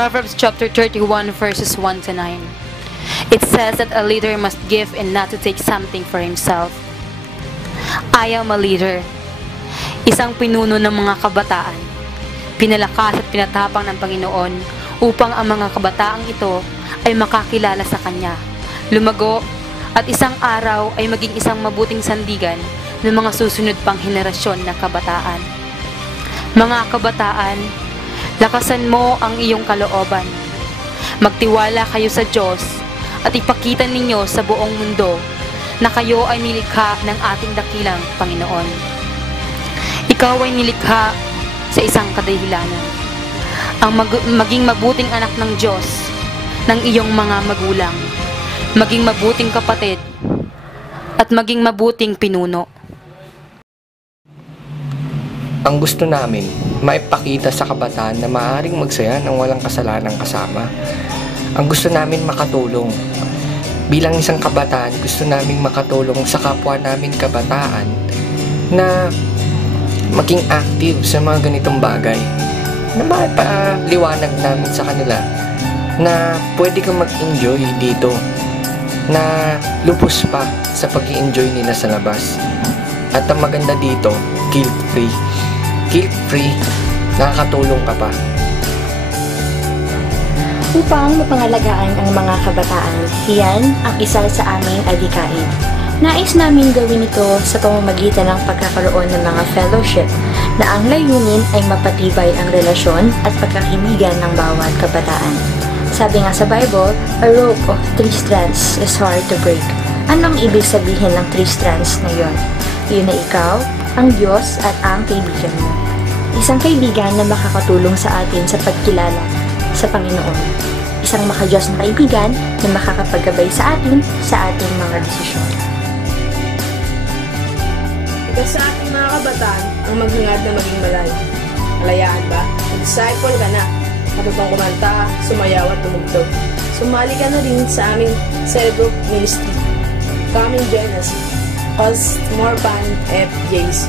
Proverbs chapter 31 verses 1 to 9. It says that a leader must give and not to take something for himself. I am a leader. Isang pinuno ng mga kabataan. Pinalakas at pinatapang ng Panginoon upang ang mga kabataang ito ay makakilala sa Kanya, lumago, at isang araw ay maging isang mabuting sandigan ng mga susunod pang henerasyon ng kabataan. Mga kabataan, lakasan mo ang iyong kalooban. Magtiwala kayo sa Diyos at ipakita ninyo sa buong mundo na kayo ay nilikha ng ating dakilang Panginoon. Ikaw ay nilikha sa isang kadahilanan. Ang maging mabuting anak ng Diyos, ng iyong mga magulang, maging mabuting kapatid, at maging mabuting pinuno. Ang gusto namin, maipakita sa kabataan na maaaring magsaya ng walang kasalanang kasama. Ang gusto namin makatulong. Bilang isang kabataan, gusto namin makatulong sa kapwa namin kabataan na maging active sa mga ganitong bagay. Na maipaliwanag namin sa kanila na pwede kang mag-enjoy dito, na lubos pa sa pag-i-enjoy nila sa labas. At ang maganda dito, guilt-free. Guilt-free, nakakatulong ka pa. Upang mapangalagaan ang mga kabataan, yan ang isa sa aming adhikain. Nais namin gawin ito sa pamamagitan ng pagkakaroon ng mga fellowship na ang layunin ay mapatibay ang relasyon at pagkakaibigan ng bawat kabataan. Sabi nga sa Bible, a rope of 3 strands is hard to break. Anong ibig sabihin ng 3 strands na yon? Yun na ikaw, ang Diyos at ang kaibigan mo. Isang kaibigan na makakatulong sa atin sa pagkilala sa Panginoon. Isang makadiyos na kaibigan na makakapagabay sa atin sa ating mga desisyon. Ito sa ating mga kabataan ang maghangad na maging malayaan ba? Disciple ka na. Matutong kumanta, sumayaw at tumugtog. Sumali ka na rin sa aming cell group ministry. Come and join us. Cause more fun FJC.